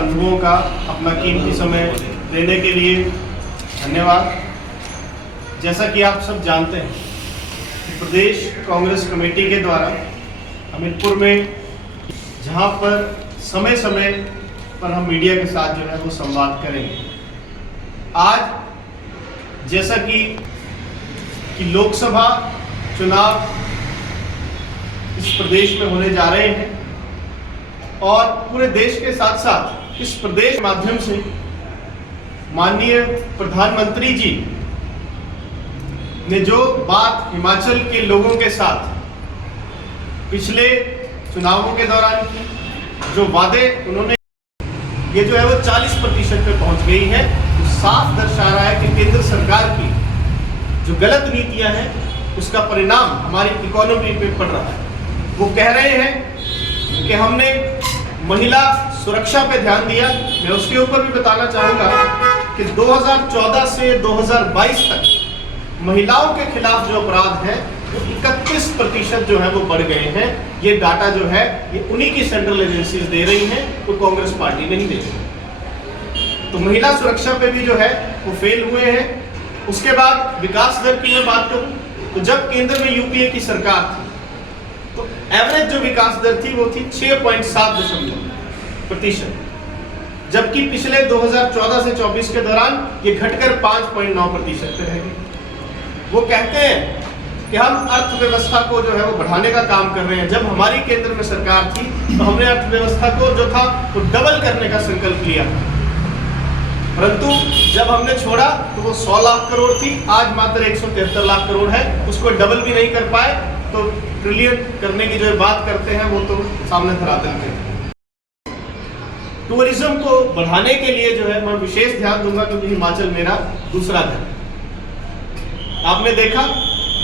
अनुभवों का अपना कीमती समय देने के लिए धन्यवाद। जैसा कि आप सब जानते हैं कि प्रदेश कांग्रेस कमेटी के द्वारा हमीरपुर में जहां पर समय समय पर हम मीडिया के साथ जो है वो संवाद करेंगे। आज जैसा कि लोकसभा चुनाव इस प्रदेश में होने जा रहे हैं और पूरे देश के साथ साथ इस प्रदेश के माध्यम से माननीय प्रधानमंत्री जी ने जो बात हिमाचल के लोगों के साथ पिछले चुनावों के दौरान की, जो वादे उन्होंने, ये जो है वो 40% पे पहुंच गई है। तो साफ दर्शा रहा है कि केंद्र सरकार की जो गलत नीतियां हैं उसका परिणाम हमारी इकोनॉमी पे पड़ रहा है। वो कह रहे हैं कि हमने महिला सुरक्षा पे ध्यान दिया। मैं उसके ऊपर भी बताना चाहूंगा कि 2014 से 2022 तक महिलाओं के खिलाफ जो अपराध हैं वो 31% जो है वो बढ़ गए हैं। ये डाटा जो है ये उन्हीं की सेंट्रल एजेंसीज दे रही हैं, तो कांग्रेस पार्टी नहीं दे रही। तो महिला सुरक्षा पे भी जो है वो फेल हुए हैं। उसके बाद विकास दर की मैं बात करूं तो जब केंद्र में यूपीए की सरकार थी तो एवरेज जो विकास दर थी वो थी 6.7%, जबकि पिछले 2014 से 24 के दौरान ये घटकर 5.9% पे रह गई। वो कहते हैं कि हम अर्थव्यवस्था को जो है वो बढ़ाने का काम कर रहे हैं। जब हमारी केंद्र में सरकार थी तो हमने अर्थव्यवस्था को जो था वो डबल करने का संकल्प लिया, परंतु जब हमने छोड़ा तो वो 100 लाख करोड़ थी, आज मात्र 173 लाख करोड़ है। उसको डबल भी नहीं कर पाए, तो ट्रिलियन करने की जो बात करते हैं वो तो सामने धरातल पे। टूरिज्म को बढ़ाने के लिए जो है मैं विशेष ध्यान दूंगा, क्योंकि हिमाचल मेरा दूसरा घर है। आपने देखा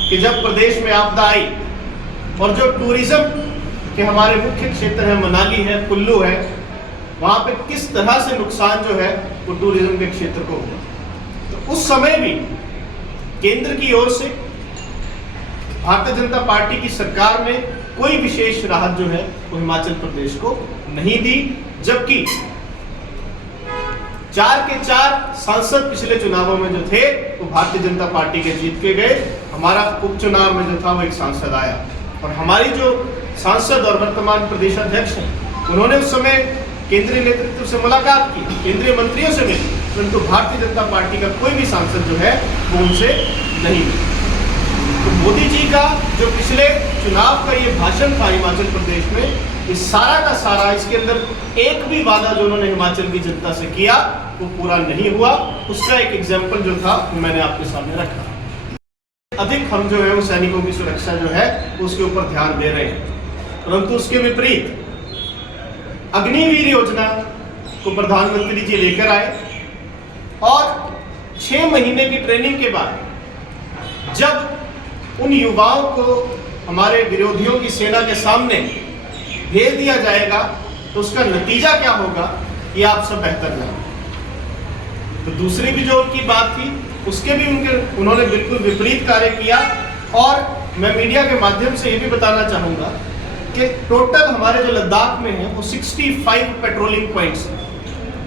कि जब प्रदेश में आपदा आई और जो टूरिज्म के हमारे मुख्य क्षेत्र है, मनाली है, कुल्लू है, वहां पे किस तरह से नुकसान जो है वो टूरिज्म के क्षेत्र को हुआ। तो उस समय भी केंद्र की ओर से भारतीय जनता पार्टी की सरकार ने कोई विशेष राहत जो है वो हिमाचल प्रदेश को नहीं दी, जबकि 4 के 4 सांसद पिछले चुनावों में जो थे वो भारतीय जनता पार्टी के जीत के गए। हमारा उपचुनाव में जो था वो एक सांसद आया और हमारी जो सांसद और वर्तमान प्रदेश अध्यक्ष हैं उन्होंने उस समय केंद्रीय नेतृत्व से मुलाकात की, केंद्रीय मंत्रियों से मिली, परंतु भारतीय जनता पार्टी का कोई भी सांसद जो है वो उनसे नहीं मिला। तो मोदी जी का जो पिछले चुनाव का ये भाषण था हिमाचल प्रदेश में, ये सारा का सारा, इसके अंदर एक भी वादा जो उन्होंने हिमाचल की जनता से किया वो पूरा नहीं हुआ। उसका एक एग्जाम्पल जो था वो मैंने आपके सामने रखा। अधिक हम जो है वो सैनिकों की सुरक्षा जो है उसके ऊपर ध्यान दे रहे हैं, परंतु उसके विपरीत अग्निवीर योजना को प्रधानमंत्री जी लेकर आए और 6 महीने की ट्रेनिंग के बाद जब उन युवाओं को हमारे विरोधियों की सेना के सामने भेज दिया जाएगा तो उसका नतीजा क्या होगा ये आप सब बेहतर जानते। तो दूसरी भी जो उनकी बात थी उसके भी उन्होंने बिल्कुल विपरीत कार्य किया। और मैं मीडिया के माध्यम से ये भी बताना चाहूंगा कि टोटल हमारे जो लद्दाख में है वो 65 पेट्रोलिंग पॉइंट्स हैं,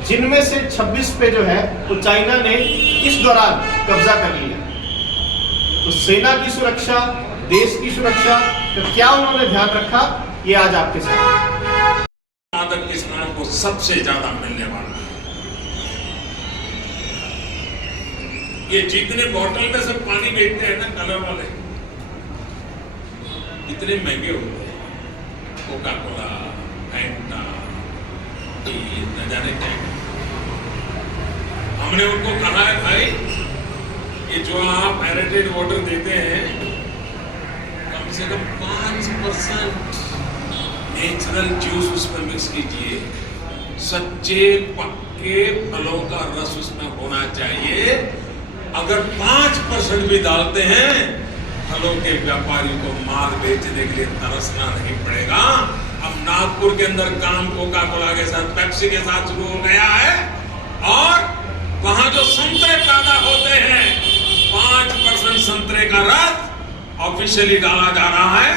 जिनमें से 26 पे जो है वो चाइना ने इस दौरान कब्जा कर लिया। तो सेना की सुरक्षा, देश की सुरक्षा का क्या उन्होंने ध्यान रखा, ये आज आपके साथ। आदत किसानों को सबसे ज्यादा मिलने वाला है। ये जितने बोतल में से पानी बेचते हैं ना कलर वाले, इतने महंगे होते हैं, कोका कोला, फैंटा, न जाने क्या। हमने उनको कहा है भाई ये जो आप एरेटेड वाटर देते हैं कम से कम 5% नेचुरल जूस उसमें मिक्स कीजिए, सच्चे पक्के फलों का रस उसमें होना चाहिए। अगर 5% भी डालते हैं फलों के व्यापारी को माल बेचने के लिए तरसना नहीं पड़ेगा। अब नागपुर के अंदर काम कोका कोला के साथ, पेप्सी के साथ शुरू हो गया है और वहां जो संतरे पैदा होते हैं 5% संतरे का रस ऑफिशियली डाला जा रहा है।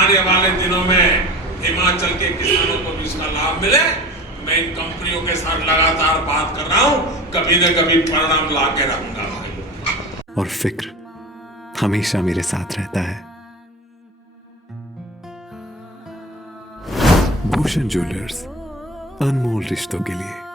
आने वाले दिनों में हिमाचल के किसानों को भी इसका लाभ मिले, मैं इन कंपनियों के साथ लगातार बात कर रहा हूं, कभी न कभी परिणाम ला के रहूंगा भाई। और फिक्र हमेशा मेरे साथ रहता है। भूषण ज्वेलर्स, अनमोल रिश्तों के लिए।